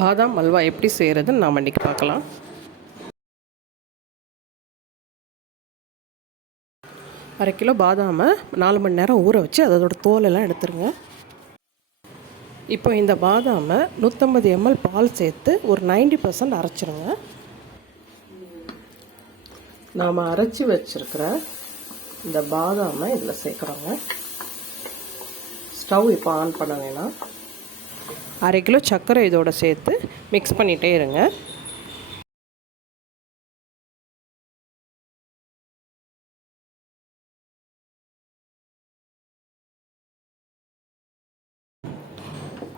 பாதாம் அல்வா எப்படி செய்கிறதுன்னு நாம் இன்றைக்கி பார்க்கலாம். அரை கிலோ பாதாமை நாலு மணி நேரம் ஊற வச்சு அதோட தோலெல்லாம் எடுத்துருங்க. இப்போ இந்த பாதாமை நூற்றம்பது எம்எல் பால் சேர்த்து ஒரு 90% பர்சன்ட் அரைச்சிருங்க. நாம் அரைச்சி வச்சுருக்கிற இந்த பாதாமை இதில் சேர்க்குறோங்க. ஸ்டவ் இப்போ ஆன் பண்ண வேணாம். அரை கிலோ சர்க்கரை இதோடு சேர்த்து மிக்ஸ் பண்ணிகிட்டே இருங்க.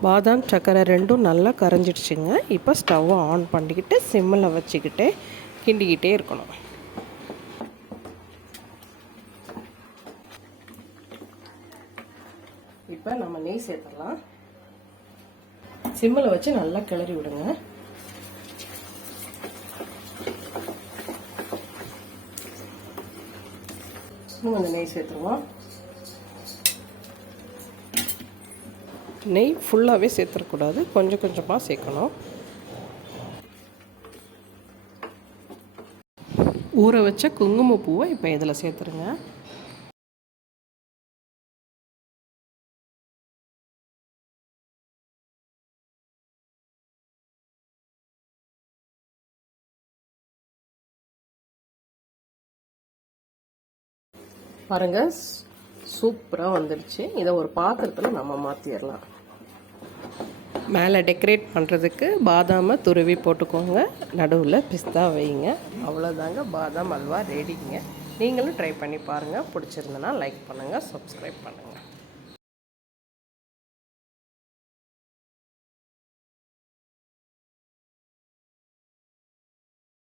பாதாம் சர்க்கரை ரெண்டும் நல்லா கரைஞ்சிடுச்சுங்க. இப்போ ஸ்டவ்வை ஆன் பண்ணிக்கிட்டு சிம்மில் வச்சுக்கிட்டு கிண்டிக்கிட்டே இருக்கணும். இப்போ நம்ம நெய் சேர்த்துடலாம். சிம்மில் வச்சு நல்லா கிளறி விடுங்க. இன்னும் கொஞ்சம் நெய் சேர்த்துருவோம். நெய் ஃபுல்லாகவே சேர்த்துடக்கூடாது கொஞ்சம் கொஞ்சமாக சேர்க்கணும். ஊற வச்ச குங்குமப்பூவை இப்போ இதில் சேர்த்துருங்க. பாருங்கள் சூப்பராக வந்துடுச்சு இதை ஒரு பாத்திரத்தில் நம்ம மாற்றிடலாம் மேலே டெக்கரேட் பண்ணுறதுக்கு பாதாமை துருவி போட்டுக்கோங்க. நடுவில் பிஸ்தா வைங்க. அவ்வளோதாங்க பாதாம் அல்வா ரெடிங்க நீங்களும் ட்ரை பண்ணி பாருங்கள் பிடிச்சிருந்தனா லைக் பண்ணுங்கள் சப்ஸ்கிரைப் பண்ணுங்கள்